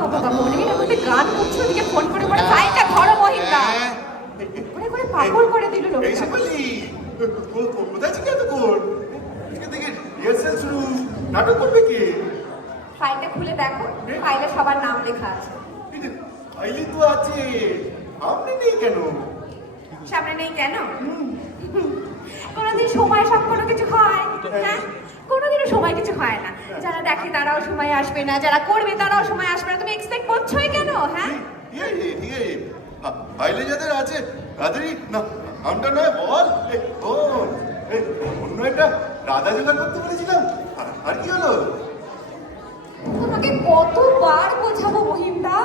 বাবা মনের মধ্যে গান করছো, ওদিকে ফোন করে করে ফাইলটা ধরো মহিন্দা করে করে পাগল করে দিল লোকটা। এসে বলি কোথায় ছিল এতক্ষণ? দেখে রিহার্সাল শুরু, নাটক করবে কি? ফাইলটা খুলে দেখো, ফাইলে সবার নাম লেখা আছে। ফাইলে তো আছে, আপনি নেই কেন? সামনে নেই কেন? কোনোদিন সময় সব কোনো কিছু হয়? হ্যাঁ, কোনোদিনও সময় কিছু হয় না। যারা দেখে তারাও সময় আসবে না, যারা করবে তারাও সময় আসবে না। তুমি এক্সপেক্ট করছোই কেন? হ্যাঁ, ঠিক আছে ফাইলে যাদের আছে তাদেরই না নামটা নয় বল। অন্য একটা রাধা জোগাড় করতে বলেছিলাম, আর কি হলো? তোমাকে কতবার বোঝাবো মহিন্দা,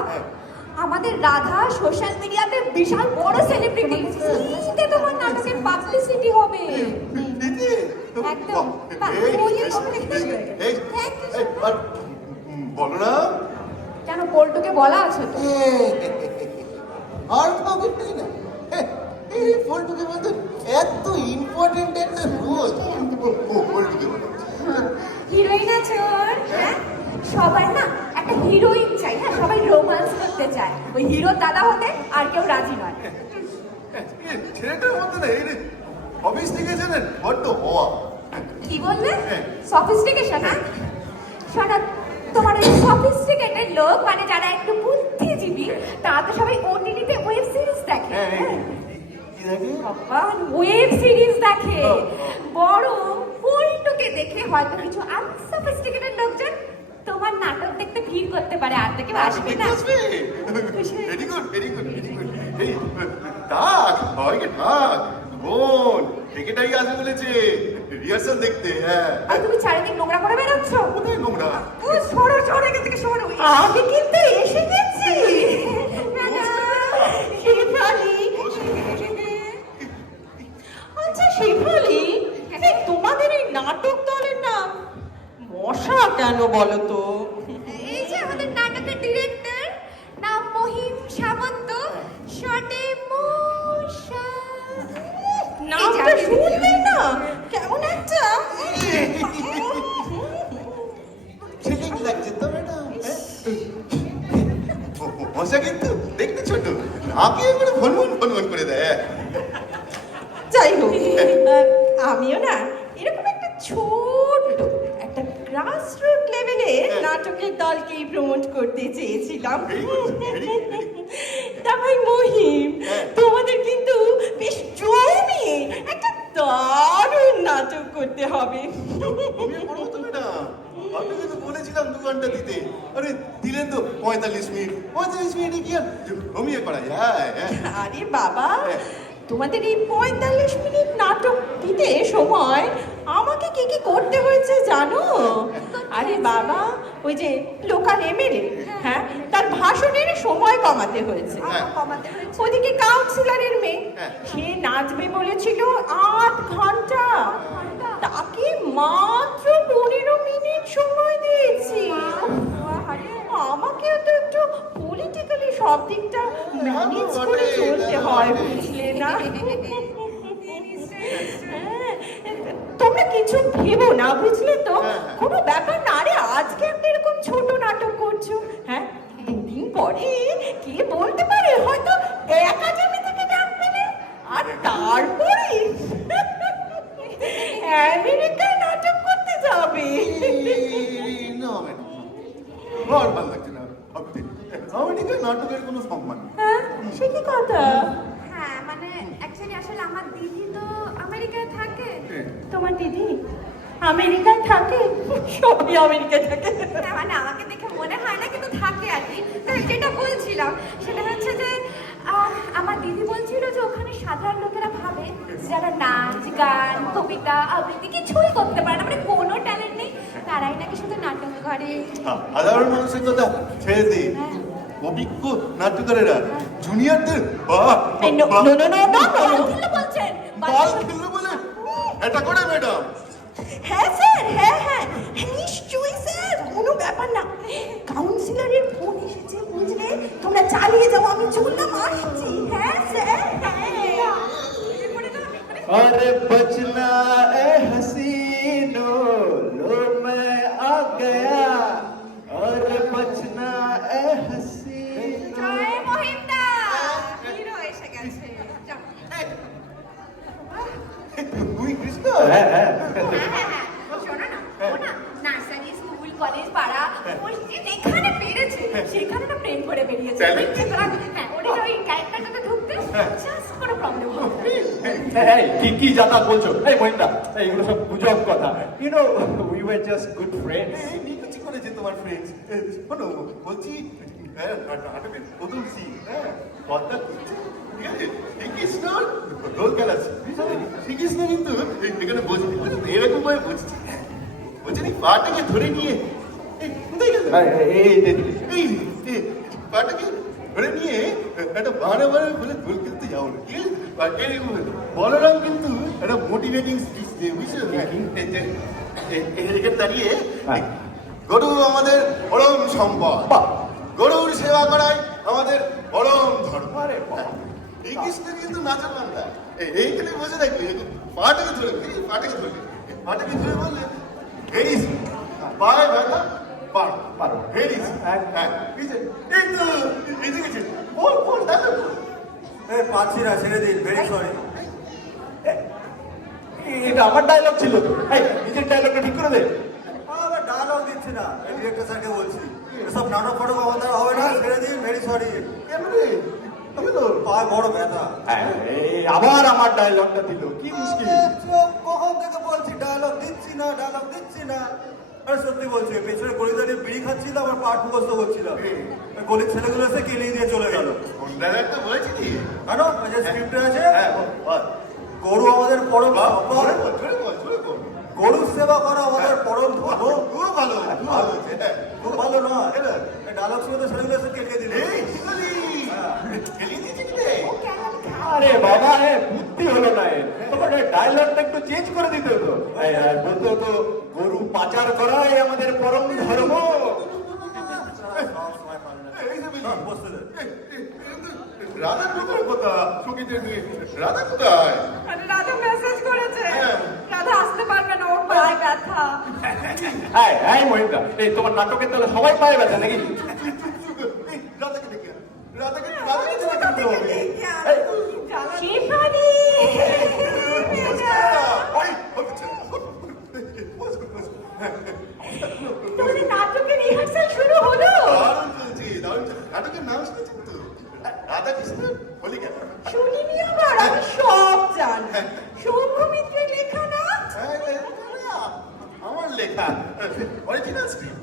আমাদের রাধা সোশ্যাল মিডিয়াতে বিশাল বড় সেলিব্রিটি। এতে তোমার নাটকের পাবলিসিটি হবে একদম। বলো না কেন, পল্টুকে বলা আছে তো। আর কাউকে পেই না। এই পল্টুকে বলতে এত ইম্পর্টেন্ট একটা রোল। পল্টুকে বলো। হিরোইন আছে ওর। হ্যাঁ, সবাই না একটা হিরোইন চাই। হ্যাঁ, সবাই রোমান্স করতে চায়। ওই হিরো দাদা হতে আর কেউ রাজি নয়। ছেলেটার মধ্যে না এই অফিস থেকে জানেন বড্ড হওয়া। কি বললে? সফিস্টিকেশন? হ্যাঁ, শোনো, তোমার ওই সফিস্টিকেটেড লোক মানে যারা একটু বুদ্ধিজীবী, তারা তো সবাই ওটিটিতে ওয়েব সিরিজ দেখে। ওয়েব সিরিজ দেখে। বড় পল্টুকে দেখে হয়তো কিছু আনসফিস্টিকেটেড লোকজন তোমার নাটক দেখতে ভিড় করতে পারে, আর তো কেউ আসবে না। Very good very good very good. এই ডাক সবাইকে ডাক, বোন টিকেটাই আসবে বলেছে রিহার্সাল দেখতে। হ্যাঁ, আর তুমি চারিদিক নোংরা করে বেরোচ্ছ। কোথায় নোংরা? ও সরো সরো, এখান থেকে সরো। আমি কিন্তু এসে গেছি। আচ্ছা শেফালি, তোমাদের এই নাটক দলের নাম মশা কেন বলো তো? এই যে আমাদের নাটকের ডিরেক্টর, নাম মহিম সামন্ত, শর্টে মশা। নামটা শুনলে না কেমন একটা থ্রিলিং লাগছে তো ম্যাডাম। মশা কিন্তু দেখতে ছোট, আগে করে ফনফন ফনফন করে দেয়। যাই হোক, আমিও না এরকম একটা ছোট একটা গ্রাসরুট লেভেলে নাটকের দলকেই প্রমোট করতে চেয়েছিলাম। তা ভাই মহিম, তোমাদের কিন্তু বেশ জমিয়ে একটা দারুণ নাটক করতে হবে। আমি কিন্তু বলেছিলাম 2 ঘন্টা দিতে, আরে দিলেন তো 45 মিনিট। 45 মিনিটে কি আর ঘুমিয়ে করা যায়? আরে বাবা, তোমাদের এই 45 মিনিট নাটক দিতে সময় আমাকে কি কি করতে হয়েছে জানো? আরে বাবা, ওই যে লোকাল এমএলএ, হ্যাঁ, তার ভাষণের সময় কমাতে হয়েছে। ওদিকে কাউন্সিলরের মেয়ে, সে নাচবে বলেছিল 8 ঘন্টা, তাকে মাত্র 15 মিনিট সময় দিয়েছি। আমাকেও তো একটু পলিটিক্যালি সব দিকটা ম্যানেজ করে চলতে হয়, বুঝলে না? তোমরা কিছু ভেবো না, বুঝলে তো? কোনো ব্যাপার না। আরে আজকে একটা এরকম ছোট নাটক করছো, হ্যাঁ, 2 দিন পরে কে বলতে পারে হয়তো একাডেমি থেকে ডাকবে না, আর তারপরে আমেরিকায় নাটক করতে যাবে। না ম্যাডাম, আমার ভালো লাগছে না ভাবতে। আমেরিকার নাটকের কোনো সম্মান নেই। হ্যাঁ, সে কি কথা? হ্যাঁ, মানে অ্যাকচুয়ালি আসলে আমার দিদি তো আমেরিকায় থাকে। তোমার দিদি আমেরিকায় থাকে? সবই আমেরিকায় থাকে। হ্যাঁ, মানে আমাকে দেখে মনে হয় না, কিন্তু থাকে আর কি। তো যেটা বলছিলাম সেটা হচ্ছে যে আমার দিদি বলছিল যে ওখানে সাধারণ লোকেরা ভাবে যারা নাচ গান কবিতা আবৃত্তি কিছুই করতে পারে না, মানে কোনো ট্যালেন্ট নেই, তারাই নাকি শুধু নাটক করে। সাধারণ মানুষের কথা ছেড়ে দিই, অভিজ্ঞ নাট্যকারেরা জুনিয়রদের বলছেন বল খেললো বলে এটা করে ম্যাডাম। হ্যাঁ স্যার, হ্যাঁ হ্যাঁ নিশ্চয়ই স্যার, কোনো ব্যাপার না। কাউন্সিলরের ফোন এসেছে, বুঝলে? তোমরা চালিয়ে যাও, আমি চললাম, আসছি। হ্যাঁ স্যার, হ্যাঁ। अरे बचना ए हसीनो लो मैं आ गया, अरे बचना ए করে বেরিয়েছে। Talent? সুতরাং, হ্যাঁ, ওর ওই ক্যারেক্টারটাতে ঢুকতে just কোনো problem হবে না। কি যাতা বলছো? এই মহিন্দা, এগুলো সব গুজব কথা। You know, we were just good friends. এই নিকুচি করেছে তোমার ফ্রেন্ডস। শোনো, বলছি নাটকের প্রথম সিন, হ্যাঁ, পর্দা খুলছে, ঠিক আছে? শ্রীকৃষ্ণ রোল খেলাচ্ছে, শ্রীকৃষ্ণ কিন্তু এখানে বসে এরকম ভাবে বসছে, বলছে পাটাকে ধরে নিয়ে কোথায় গেল? এই পাটাকে ধরে নিয়ে একটা বারে বলে গোল খেলতে যাও না, ঠিক আছে? বলরাম কিন্তু একটা মোটিভেটিং স্পিচ দিয়ে, বুঝছো? এখানে দাঁড়িয়ে গরু আমাদের পরম সম্পদ, গরুর সেবা করাই আমাদের পরম ধর্ম। এই কৃষ্ণ কিন্তু নাচের বান্ধা, এইখানে বসে থাকবে, পাটাকে ধরে পাটাকে ধরে বললে ভেরি পায় ভাইটা পারো ভেরি হ্যাঁ এই তো এসে গেছে, বল দাদা পাচ্ছি না, ছেড়ে দিন, ভেরি সরি। এটা আমার ডায়লগ ছিল তো। এই নিজের ডায়লগটা ঠিক করে দে। আবার ডায়লগ দিচ্ছি না, ডিরেক্টর স্যারকে বলছি এসব নাটক ফাটক আমার দ্বারা হবে না, ছেড়ে দিন, ভেরি সরি। কেন রে? পায়ে বড় ব্যথা। আবার আমার ডায়লগটা দিল, কি মুশকিল। কখন থেকে বলছি ডায়লগ দিচ্ছি না। আরে সত্যি বলছি, পেছনে গলি দাঁড়িয়ে বিড়ি খাচ্ছিল, আমার পাঠ মুখস্থ করছিলাম, গলির ছেলেগুলো এসে কেলিয়ে দিয়ে চলে গেল। একটা বলেছি কি? কেন? যে স্ক্রিপ্টে আছে, হ্যাঁ বল। গরু আমাদের পরম সম্পদ, জোরে বল। গরুর সেবা করা আমাদের পরম ধর্ম। খুব ভালো হয়েছে, হ্যাঁ। খুব ভালো নয়, ডায়লগ শুনে তো ছেলেগুলো এসে কেলিয়ে দিল। এই কি বলি? খেলিয়ে দিয়েছি কি রে? আরে বাবা, বুদ্ধি হলো না এর। তোমার ডায়লগটা একটু চেঞ্জ করে দিতে হতো। বলতে হতো গরু পাচার করাই আমাদের পরম ধর্ম। বসতে দেন। রাধার লোকের কথা সঙ্গীতের নিয়ে, রাধা কোথায়? আরে রাধা মেসেজ করেছে, হ্যাঁ। রাধা আসতে পারবে না, ওর পায়ে ব্যথা। এই মহিন্দা, এই তোমার নাটকের তাহলে সবাই পায়ে ব্যথা নাকি? এই, রাধাকে ডেকে আন। রাধাকে আমি ডেকে ছোট আনতে থেকে হবে। দেখে আসি, জ্বালা। শেফালি! ওই, হচ্ছে না। বস। তোমাদের নাটকের রিহার্সাল শুরু হলো? দারুণ চলছে। নাটকের নাম শুনেছেন তো? রাধা কৃষ্ণ হোলি কেন? শুনিনি আবার, আমি সব জানি। সৌম্য মিত্রের লেখা না? আমার লেখা অরিজিনাল স্ক্রিপ্ট।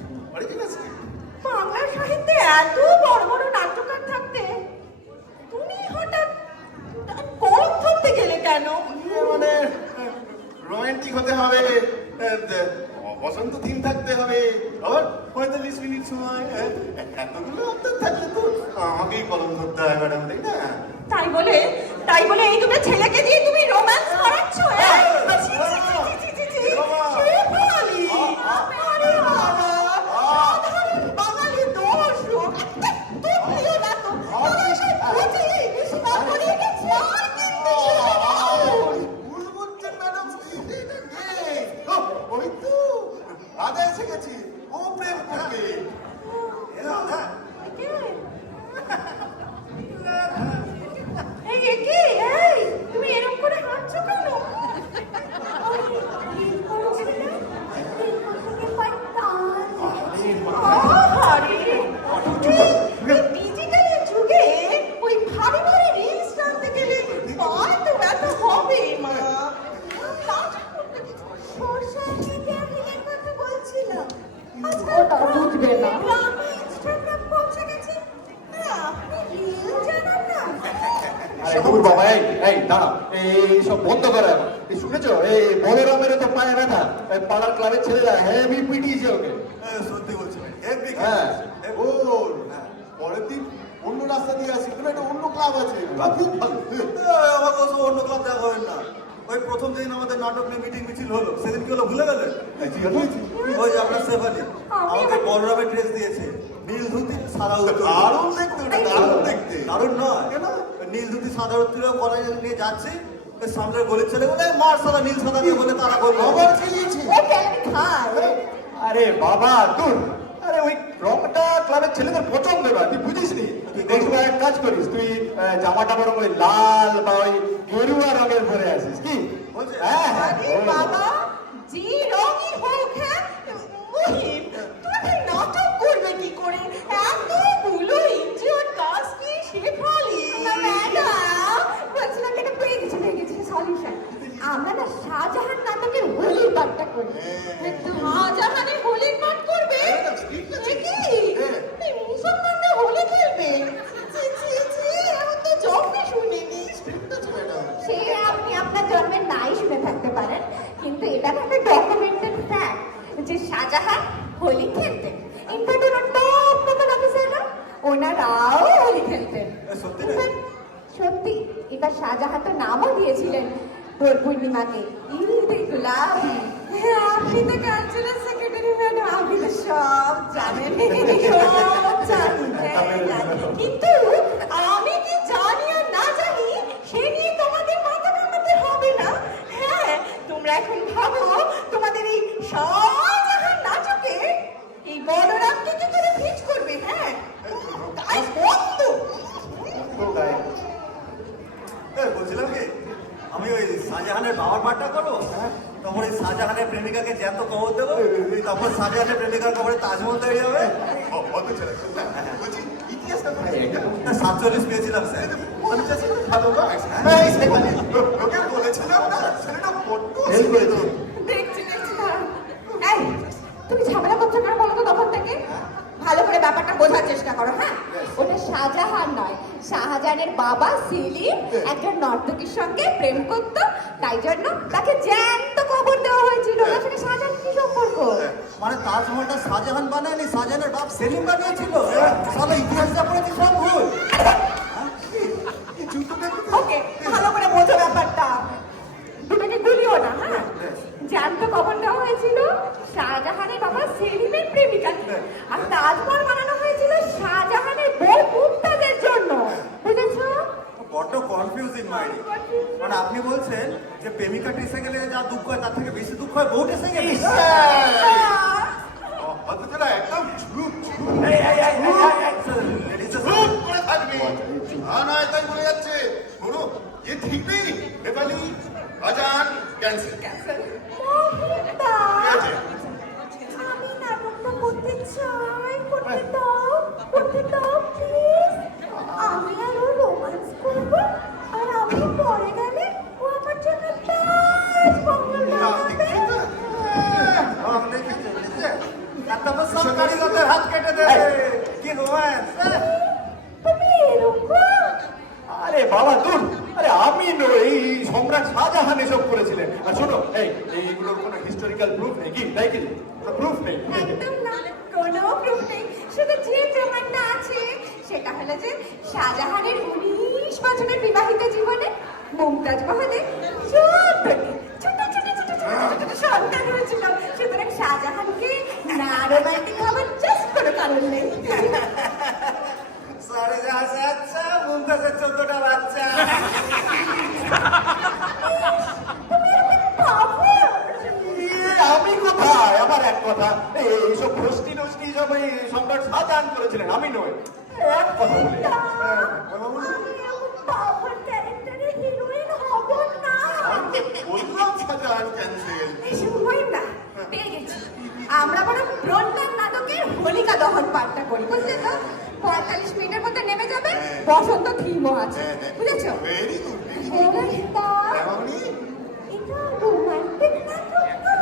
বাংলা সাহিত্যে এত বড় বড় নাট্যকার থাকতে তুমি হঠাৎ কলম ধরতে গেলে কেন? মানে রোমান্টিক হতে হবে, বসন্ত দিন থাকতে হবে, আবার 45 মিনিট সময়, এতগুলো অন্তর থাকলে তো আমাকেই কলম ধরতে হয় ম্যাডাম, তাই না? তাই বলে এই দুটো ছেলেকে দিয়ে তুমি রোম্যান্স করাচ্ছ? বাঙালি দোষ ভুল বলছেন ম্যাডাম, ওই তো রাধা এসে গেছি, ও প্রেম করবে। তুমি এরকম করে হাঁটছো কেন? ডিজিটালের যুগে ওই ভারী ভারী রিলস টানতে গেলে পায়ে তো ব্যথা হবে মা। সরষার দিকে আমি এর কথা বলছিলাম। ওটা বুঝবে না। গ্রামে ইনস্টাগ্রাম পৌঁছে গেছে, আপনি রিল জানান না? আরে দূর বাবা, এই দাঁড়া, এই সব বন্ধ করে। শুনেছো, এই বলরামের তো পায়ে ব্যথা, পাড়ার ক্লাবের ছেলেরা হেভি পিটিয়েছে ওকে। সত্যি বলছি, হ্যাঁ, ওর পরের দিন অন্য রাস্তা দিয়ে আসি, ওখানে একটা অন্য ক্লাব আছে, খুব ভালো। আমার কাছে অন্য ক্লাব দেখা হয় না। ওই প্রথম দিন আমাদের নাটক নিয়ে মিটিং মিছিল হলো, সেদিন কি হলো ভুলে গেলেন? ওই যে আপনার সেফালি আমাকে বলরামের ড্রেস দিয়েছে, নীল ধুতি সাদা উত্তর। দারুণ দেখতে ওটা, দারুণ দেখতে। দারুণ নয় কেন? নীল ধুতি সাদা উত্তর কলেজ নিয়ে যাচ্ছে, সামনের গলির ছেলে বলে মার সাদা নীল সাদা দিয়ে বলে তারা করলো আবার খেলিয়েছে। আরে বাবা দূর, আরে ওই রংটা ক্লাবের ছেলেদের পছন্দ না, তুই বুঝিস নি? দেখবি এক কাজ করিস, তুই জামাটা বরং ওই লাল বা ওই গেরুয়া রঙের পরে আসিস, কি? হ্যাঁ আরে বাবা, যে রঙই হোক, হ্যাঁ মুহিম, তুমি নাটক করবে কি করে? এতগুলো ইঞ্চি শাহজাহান হোলি খেলতেন। ইনফ্যাক্ট ওনার টপ লেভেল অফিসাররা ওনারাও হোলি খেলতেন। সত্যি না? সত্যি, এবার শাহজাহান তো নামও দিয়েছিলেন দোল পূর্ণিমাকে ঈদ গুলাবি। আপনি তো কালচারাল সেক্রেটারি ম্যাডাম, আপনি তো সব জানেন, সব জানেন। কিন্তু আমি কি জানি আর না জানি সে নিয়ে তোমাদের মাথা ঘামাতে হবে না। হ্যাঁ, তোমরা এখন ভাবো তোমাদের এই শাহজাহান নাটকে এই বড়রামকে কি করে ফিট করবে। হ্যাঁ, তাই বন্ধ। বলছিলাম কি, আমি ওই শাহজাহানের বাবার পাঠটা করবো, তখন ওই শাহজাহানের প্রেমিকাকে জ্যান্ত কবর দেবো, তখন শাহজাহানের প্রেমিকার কবরে তাজমহল তৈরি হবে। অত ছেলে বলছি ইতিহাসটা ভাই এটা 47 পেয়েছিলাম স্যার। 50 ভালো গাছ ওকে বলেছিলাম না ছেলেটা বড্ড হেল্প করেছে। দেখছি দাঁড়াও। এই, তুমি ঝামেলা করছো কেন বলো তো তখন থেকে? ভালো করে ব্যাপারটা বোঝার চেষ্টা করো। হ্যাঁ, ওটা শাহজাহান নয়, শাহজাহানের বাবা সেলিম একজন নর্তকীর সঙ্গে প্রেম করত, তাই জন্য তাকে জ্যান্ত কবর দেওয়া হয়েছিল। তার সঙ্গে শাহজাহান কি সম্পর্ক? মানে তাজমহলটা শাহজাহান বানায়নি, শাহজাহানের বাপ সেলিম বানিয়েছিল। সালা ইতিহাস যা পড়েছি সব ভুল। ওকে, ভালো করে বোঝো ব্যাপারটা, দুটোকে গুলিও না। হ্যাঁ, জ্যান্ত কবর দেওয়া হয়েছিল শাহজাহানের বাবা সেলিমের প্রেমিকাকে, আর তাজমহল বানানো হয়েছিল শাহজাহানের বউ মুমতাজের জন্য। বুঝেছো? বড্ড কনফিউজিং মাইরি। মানে আপনি বলছেন যে প্রেমিকা টেসে গেলে যা দুঃখ হয় তার থেকে বেশি দুঃখ হয় বউ টেসে গেলে? অত ছেলে একদম ঝুপ ঝুপ Ladies and চুপ করে থাকবি। নয় তাই বলে যাচ্ছে কোনো এ ঠিক নেই। নেপালি আজান ক্যান্সেল। মহিতা, ঠিক আছে। আমি নাটকটা করতে চাই, করতে দাও প্লিজ। আমি আর ও রোমান্স করবো, আর আমি পরে গেলে ও আমার জন্য তাজমহল বানাবে। তারপর সব কারিগরদের হাত কেটে দেবে। কি রোম্যান্স! তুমি এরকম? আরে বাবা দূর, আরে আমি নই, এই সম্রাট শাহজাহান এসব করেছিলেন। আর শোনো, এইগুলোর কোনো হিস্টোরিক্যাল প্রুফ নেই কি? তাই কি? প্রুফ নেই। একদম না, কোনো প্রুফ নেই। শুধু যে প্রমাণটা আছে সেটা হলো যে শাহজাহানের 19 বছরের বিবাহিত জীবনে মুমতাজ মহলের 14টি ছোট ছোট ছোট ছোট ছোট ছোট সন্তান হয়েছিল। সুতরাং শাহজাহানকে না রোমান্টিক হবার জাস্ট কোনো কারণ নেই। সাড়ে দশ আচ্ছা, মুমতাজের 14টা বাচ্চা। আমি কোথায়? আবার এক কথা, এইসব গোষ্ঠী টোষ্ঠী সব এই সম্রাট শাহজাহান করেছিলেন, আমি নই। এক কথা বলে আমি এরকম পাওয়ার ক্যারেক্টারের হিরোইন হব না। বললাম শাহজাহান ক্যান্সেল। এসব হয় না, পেয়ে গেছি। আমরা বরং ব্রহ্মার নাটকের হোলিকা দহন পাঠটা করি, বুঝলে তো? 45 মিনিটের মধ্যে নেমে যাবে, বসন্ত থিমও আছে, বুঝেছো? Very good. এটা রোমান্টিক নাটক তো।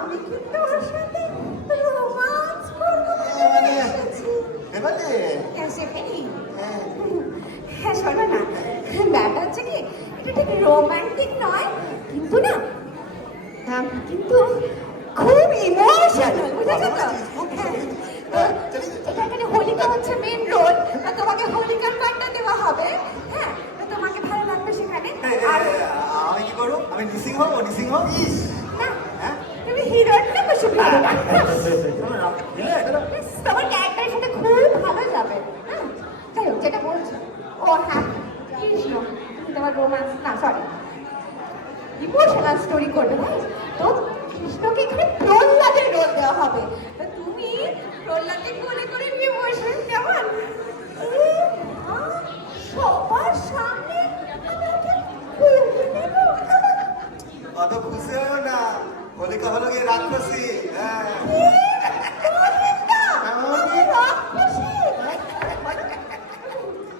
আমি কিন্তু ওর সাথে রোমান্স করবো বলে এসেছি। এবারে হ্যাঁ, সেখানেই। হ্যাঁ, শোনো না, ব্যাপার হচ্ছে কি, এটা ঠিক রোমান্টিক নয়, কিন্তু না, কিন্তু খুব ইমোশনাল, বুঝেছো তো? হ্যাঁ, তো এটা এখানে হোলিকা হচ্ছে মেন রোল, তোমাকে হোলিকার পার্টটা দেওয়া হবে। হ্যাঁ, তো তোমাকে ভালো লাগবে সেখানে। আর আমি কি করবো? আমি নিসিং হবো, নিসিং হবো। না, তুমি হিরোইনটা বেশি ভালো লাগবে। বুঝলে? তোমার ক্যারেক্টারের সাথে খুব ভালো যাবে। হ্যাঁ, যাই হোক, যেটা বলছো, ও হ্যাঁ, কৃষ্ণ, তুমি তোমার রোম্যান্স, না সরি, ইমোশনাল স্টোরি করবে, তাই তো? কৃষ্ণকে এখানে প্রহ্লাদের রোল দেওয়া হবে। তো তুমি প্রহ্লাদকে কোলে করে নিয়ে বসবে, কেমন? সবার সামনে আমি ওকে কোলে নেব। অত খুশি হও না, হোলিকা হলো গিয়ে রাক্ষসী। হ্যাঁ,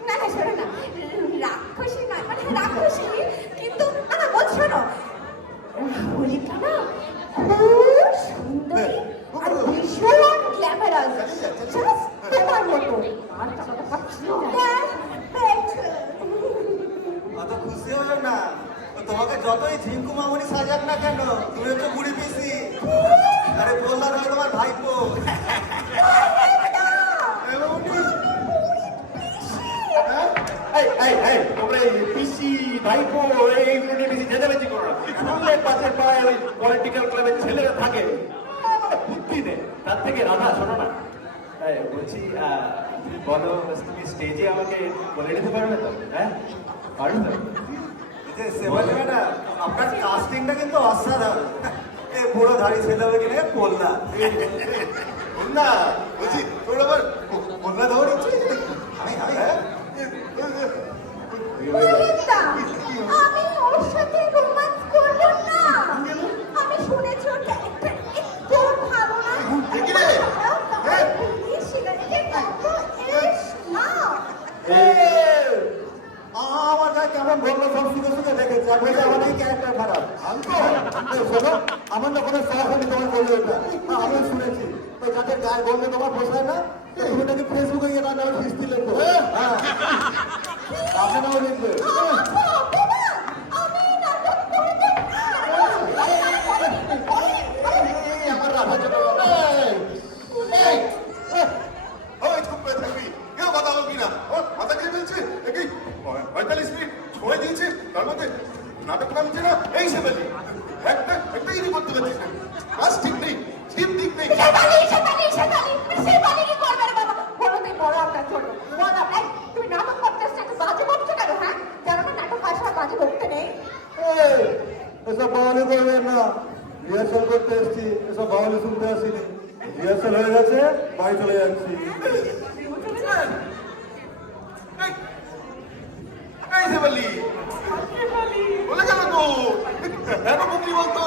না না, শোনো না, রাক্ষসী নয়, মানে রাক্ষসী, কিন্তু না বলছো না, হোলিকা না খুব সুন্দরী আর ভীষণ গ্ল্যামারাস, তোমার মতো। আর তোমাকে পাচ্ছি না। অত খুশি হও না, তোমাকে যতই ঝিঙ্কু মামুনি সাজাক না কেন, তুমি হচ্ছে বুড়ি পিসি। আরে বললাম এই তোমরা এই পিসি ভাইপো এইগুলো নিয়ে বেশি চেঁচামেচি করো না। শুনলে পাশের পাড়ায় ওই পলিটিক্যাল ক্লাবের ছেলেরা থাকে, মানে বুদ্ধি নেই। তার থেকে রাধা, শোনো না, বলছি তুমি বলো, তুমি স্টেজে আমাকে বলে নিতে পারবে তো? হ্যাঁ, পারবে তো? যে সেবালি ম্যাডাম, আপনার কাস্টিংটা কিন্তু অসাধারণ। এই বুড়ো ধাড়ি ছেলে হবে কিনা কল্যাণ। না বলছি তোর আবার কন্যা দেওয়ার ইচ্ছে? হ্যাঁ? রোহিতদা, আমি ওর সাথে রোম্যান্স করব না। আমি শুনেছি ওর ক্যারেক্টার একটু ভালো না। দেখি রে। হ্যাঁ? পুলিশ সিগারেটের গন্ধ এস না। আমার গায়ে কেমন বললো সব শুনে শুনে দেখেছি, আর বলছে আমার এই ক্যারেক্টার খারাপ। আমি তো শোনো, আমার না কোনো শখ হয়নি তোমার বললো এটা, আমিও শুনেছি। তো যাদের গায়ে বললে তোমার পোষায় না, তুমি নাকি ফেসবুকে গিয়ে রান্না ফিস্তি লেখো। হ্যাঁ, আপনারাও লিখবে। আমি নাটক করব না। আমার রাধা চলে গেল। ওই চুপ করে থাকবি, কেউ কথা বলবি না। ও মাথা খেয়ে ফেলছে, এই 45 মিনিট সময় দিয়েছে, তার মধ্যে নাটক নামছে না। এই সে বলি একটা ইনি করতে পারছিস না, কাজ ঠিক নেই, ঠিক নেই। সেবালি কি করবে রে বাবা? বলো তুই বড় একটা ছোট বড় এই তুমি নাটক করতেছ না, বাজে বকছো কেন? হ্যাঁ, যারা নাটক আসা বাজে বকতে নেই। এসব বাউলি করবেন না, রিহার্সাল করতে এসছি, এসব বাউলি শুনতে আসিনি। রিহার্সাল হয়ে গেছে, বাড়ি চলে যাচ্ছি। এই সে বলি বলে গেল তো, এত বকরি বলতো,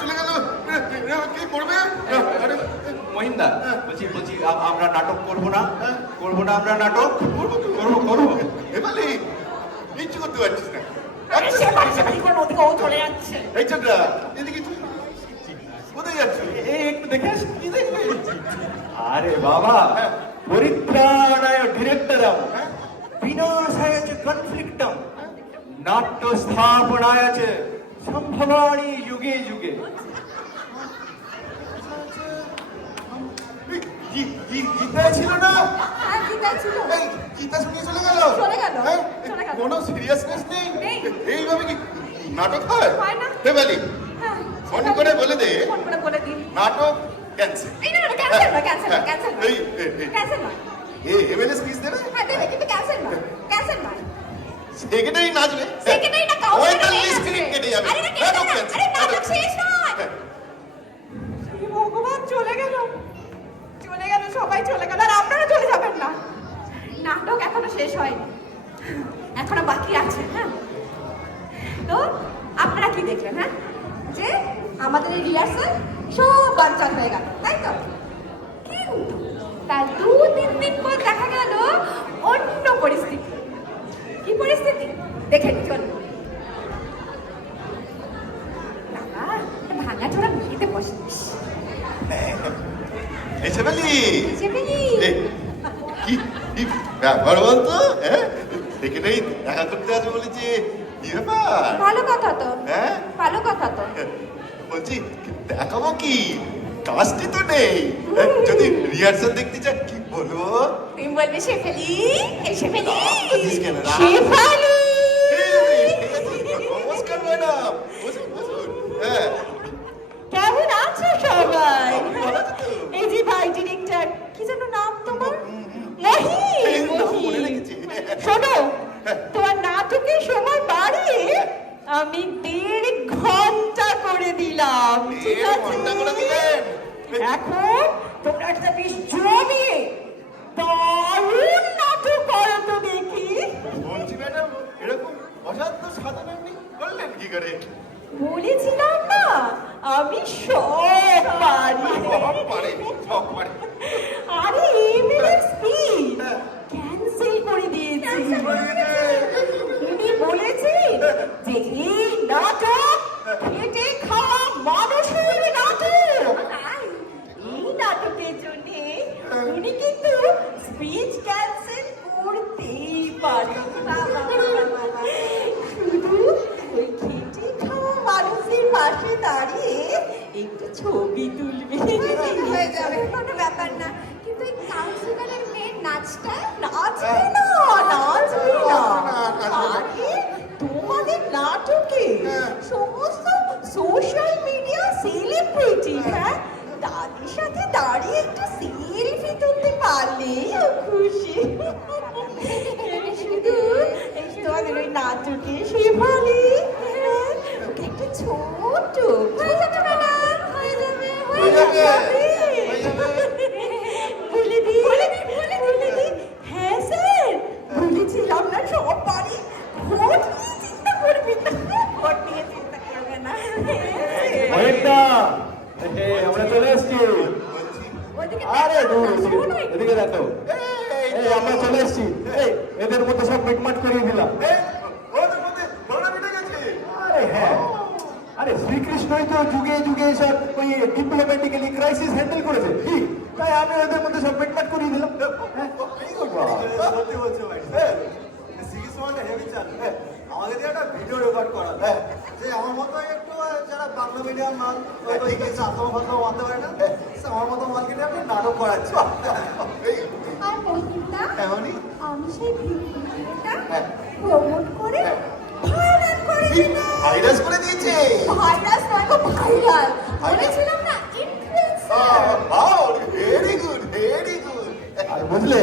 চলে গেল, কি করবে? আরে মহিন্দা, বলছি আমরা নাটক করবো না আমরা নাটক করবো। এবারে নিশ্চয় করতে পারছিস না। সেবালি কোন ওদিকে ও চলে যাচ্ছে। এই চন্দ্রা, এদিকে তুই কোথায় যাচ্ছিস? এই একটু দেখে আসি, কি দেখবে? আরে বাবা, পরিত্রাণায় ডিরেক্টরম, বিনাশায় চ কনফ্লিক্টম, নাট্য স্থাপনায় চ সম্ভবানি যুগে যুগে। গীতা ছিল না? হ্যাঁ, গীতা ছিল। এই গীতা শুনিয়ে চলে গেল। চলে গেল, হ্যাঁ? চলে গেল। কোনো সিরিয়াসনেস নেই। নেই। এইভাবে কি নাটক হয়? হয় না। দেবালি, হ্যাঁ, ফোন করে বলে দে, ফোন করে বলে দিন। নাটক ক্যান্সেল। এই না, ক্যান্সেল নয়, ক্যান্সেল নয়, ক্যান্সেল নয়। এই ক্যান্সেল নয়। এমএলএ স্পিচ দেবে, হ্যাঁ, দেবে, কিন্তু ক্যান্সেল নয়, ক্যান্সেল নয়। সেকেন্ডারি নাচবে, সেকেন্ডারি না, কাউন্টারে নেই 45 আছে। মিনিট কেটে যাবে। আরে না, কেটে নাটক না, cancel, আরে নাটক নাটক শেষ নয়। হ্যাঁ। হে ভগবান, চলে গেল, সবাই চলে গেল, আর আপনারা চলে যাবেন না। নাটক এখনো শেষ হয়নি, এখনো বাকি আছে। হ্যাঁ, তো আপনারা কি দেখলেন? হ্যাঁ, যে আমাদের এই রিহার্সাল সব বানচাল হয়ে গেল, তাই তো? কিন্তু তার 2-3 দিন পর দেখা গেল অন্য পরিস্থিতি। কি পরিস্থিতি দেখে চলুন। ভাঙা চোরা মুখিতে বসিস এসে বলি সেবেলি। কি কি ব্যাপার বলতো? হ্যাঁ, দেখে নেই দেখা করতে আসবে বলেছি, কি ব্যাপার? ভালো কথা তো, হ্যাঁ, ভালো কথা তো। বলছি দেখাবো কি, কাজটি তো নেই। যদি রিহার্সাল দেখতে চান কি বলবো? তুমি বলবে শেফালি, শেফালি, বলছিস কেন? শেফালি। নমস্কার ম্যাডাম, বসুন বসুন। হ্যাঁ, কেমন আছো সবাই? ভালো আছো তো? এই যে ভাই ডিরেক্টর, কি যেন নাম তোমার? এই নাম মনে মহি। রেখেছি। শোনো, তোমার নাটকের সময় বাড়িয়ে আমি 1.5 ঘন্টা করে দিলাম, ঠিক 1.5 আছে? ঘন্টা করে দিলেন? এখন তোমরা একটা বেশ জমিয়ে দারুণ নাটক করো তো দেখি। বলছি ম্যাডাম, এরকম অসাধ্য সাধনা আপনি করলেন কি করে? বলেছিলাম না, আমি সব পারি। সব পারে, সব পারে। আরে এমএলএর স্পিচ ক্যান্সেল করে দিয়েছি। উনি বলেছেন যে এই নাটক খেটে খাওয়া মানুষের নাটক। এই নাটকের জন্য উনি কিন্তু স্পিচ ক্যান্সেল করতেই পারেন। শুধু ওই খেটে খাওয়া মানুষের পাশে দাঁড়িয়ে একটু ছবি তুলবে। হয়ে যাবে, কোনো ব্যাপার না। কিন্তু এই কাউন্সিলরের মেয়ের নাচটা নাচবে না, আরে দূর শোনো একটু। এদিকে দেখো এই আমরা চলে এসেছি এই এদের মধ্যে সব মিটমাট করিয়ে দিলাম ওদের মধ্যে ঝগড়া মিটে গেছে। আরে হ্যাঁ আরে শ্রীকৃষ্ণই তো যুগে যুগে সব ওই ডিপ্লোম্যাটিক্যালি ক্রাইসিস হ্যান্ডেল করেছে কি তাই আমি ওদের মধ্যে সব মিটমাট করিয়ে দিলাম হ্যাঁ, এই তো বাবা। সত্যি বলছো ভাই শ্রীকৃষ্ণ মানে হেভি চাল আমাকে দিয়ে একটা ভিডিও রেকর্ড করা যে আমার মতো একটু যারা বাংলা মিডিয়াম মাল ওই ইংলিশ আত্মা ফাত্মা মানতে পারে না সে আমার মতো মালকে নিয়ে আপনি নাটক করাচ্ছি এই, আর মহিলা এমনই আমি সেই ভিডিওটা প্রমোট করে ভাইরাল করে দিলাম। ভাইরাস করে দিয়েছে। ভাইরাস নয় গো, ভাইরাল বলেছিলাম না, influencer. Very good very good. আর বুঝলে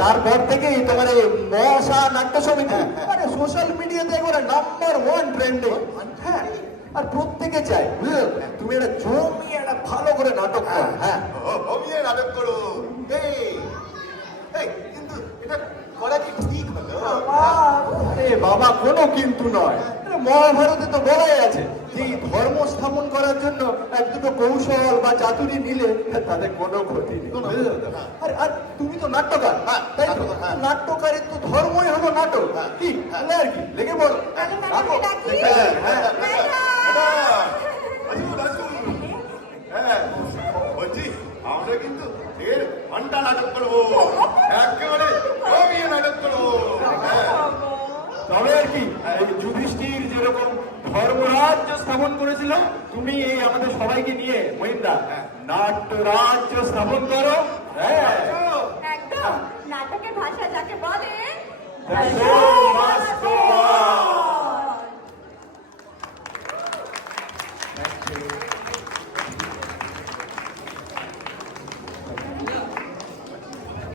তারপর থেকেই তোমার এই মশা নাট্য সমিতি মানে সোশ্যাল মিডিয়াতে একবারে নাম্বার 1 ট্রেন্ডে হ্যাঁ আর প্রত্যেকে চায় বুঝলে তুমি একটা জমিয়ে একটা ভালো করে নাটক করো হ্যাঁ অমিয়ে নাটক করো। এই এই, কিন্তু এটা করা কি ঠিক হলো? আরে বাবা কোনো কিন্তু নয় আরে মহাভারতে তো বলাই আছে যে এই ধর্ম স্থাপন করার জন্য এক দুটো কৌশল বা চাতুরি নিলে তাদের কোনো ক্ষতি নেই বুঝলে তো? আর তুমি তো নাট্যকার তাই তো নাট্যকারের তো ধর্মই হলো নাটক কি তাহলে আর কি লেগে বলো আমি ম্যাডামকে ডাকি। আসুন আসুন। হ্যাঁ বলছি আমরা কিন্তু এর ঘন্টা নাটক করবো, একেবারে জমিয়ে নাটক করবো। হ্যাঁ তবে আর কি এই যুধিষ্ঠির যেরকম ধর্মরাজ্য স্থাপন করেছিল তুমি এই আমাদের সবাইকে নিয়ে মহিন্দা নাট্যরাজ্য স্থাপন করো হ্যাঁ একদম নাটকের ভাষা যাকে বলে দেখো